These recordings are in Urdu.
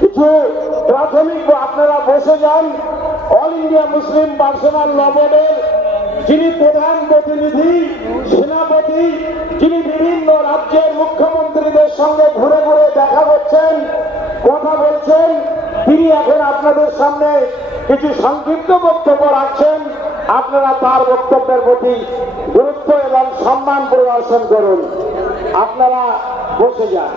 কিছু প্রাথমিক আপনারা বসে যান। All India Muslim Personal Law যিনি প্রধান প্রতিনিধি, সেনাপতি, যিনি বিভিন্ন রাজ্যের মুখ্যমন্ত্রীদের সঙ্গে ঘুরে ঘুরে দেখা করছেন, কথা বলছেন, তিনি এখন আপনাদের সামনে কিছু সংক্ষিপ্ত বক্তব্য রাখছেন। আপনারা তার বক্তব্যের প্রতি গুরুত্ব এবং সম্মান প্রদর্শন করুন। আপনারা বসে যান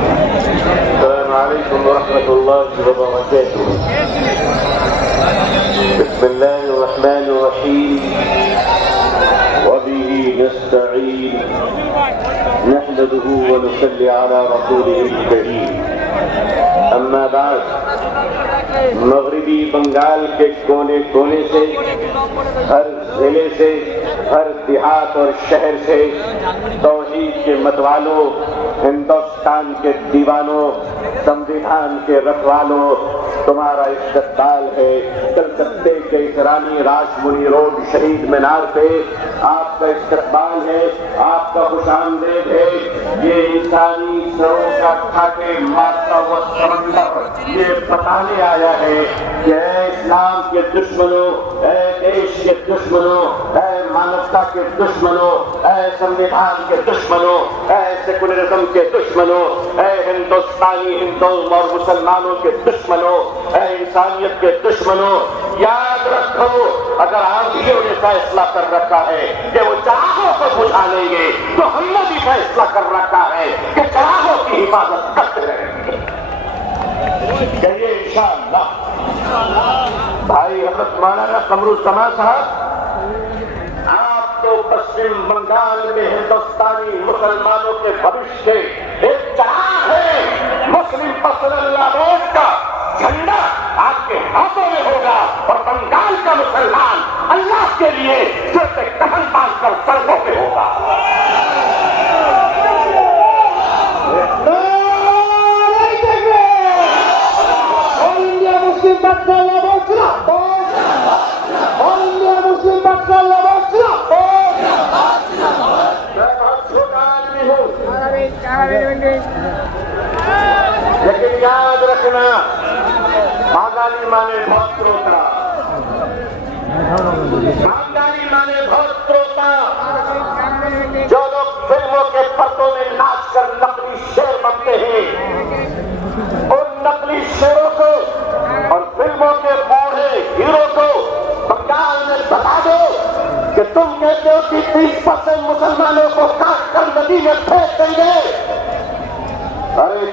السلام عليكم ورحمة الله وبركاته بسم الله الرحمن الرحيم. وبه نستعين. نحمده ونصلي على رسوله الكريم. أما بعد مغربی بنگال کے کونے کونے سے ہر ضلع سے، ہر دیہات اور شہر سے توحید کے متوالوں ہندوستان کے دیوانوں سمویدھان کے رکھوالوں تمہارا استقبال ہے۔ کلکتے کے اکرانی راج منی روڈ شہید مینار پہ آپ کا استقبال ہے، آپ کا خوش آمدید ہے۔ یہ انسانی سروں کا کھا مارتا ہوا سمندر، یہ بتانے آیا ہے کہ اسلام کے دشمنوں، اے دیش کے دشمنوں، اے مانوتا کے دشمنوں، اے سمویدھان کے دشمنوں، اے سیکولرزم کے دشمنوں، اے ہندوستانی ہندو اور مسلمانوں کے دشمنوں، اے انسانیت کے دشمنوں، یاد رکھو، اگر آندھیوں نے فیصلہ کر رکھا ہے کہ وہ چراغوں کو بجھا لیں گے، تو ہم نے بھی فیصلہ کر رکھا ہے کہ چراغوں کی حفاظت کرتے رہیں گے۔ کہیے انشاءاللہ۔ بھائی حضرت مولانا قمر السما صاحب آپ تو پشچم بنگال میں ہندوستانی مسلمانوں کے بھوش کے ایک چراغ ہے۔ مسلم فصل اللہ کا جھنڈا آپ کے ہاتھوں میں ہوگا اور بنگال کا مسلمان اللہ کے لیے صرف ایک کفن باندھ کر سڑکوں پہ ہوگا۔ All لیکن یاد رکھنا بانگالی مانے بہت روتا بانگالی مانے بہت روتا جو لوگ فلموں کے پردوں میں ناچ کر نقلی شیر بنتے ہیں، ان نقلی شیروں کو اور فلموں کے بوڑھے ہیرو کو بنگال میں بتا دو کہ تم کہتے ہو کہ تیس پرسینٹ مسلمانوں کو کاٹ کر ندی میں پھینک دیں گے۔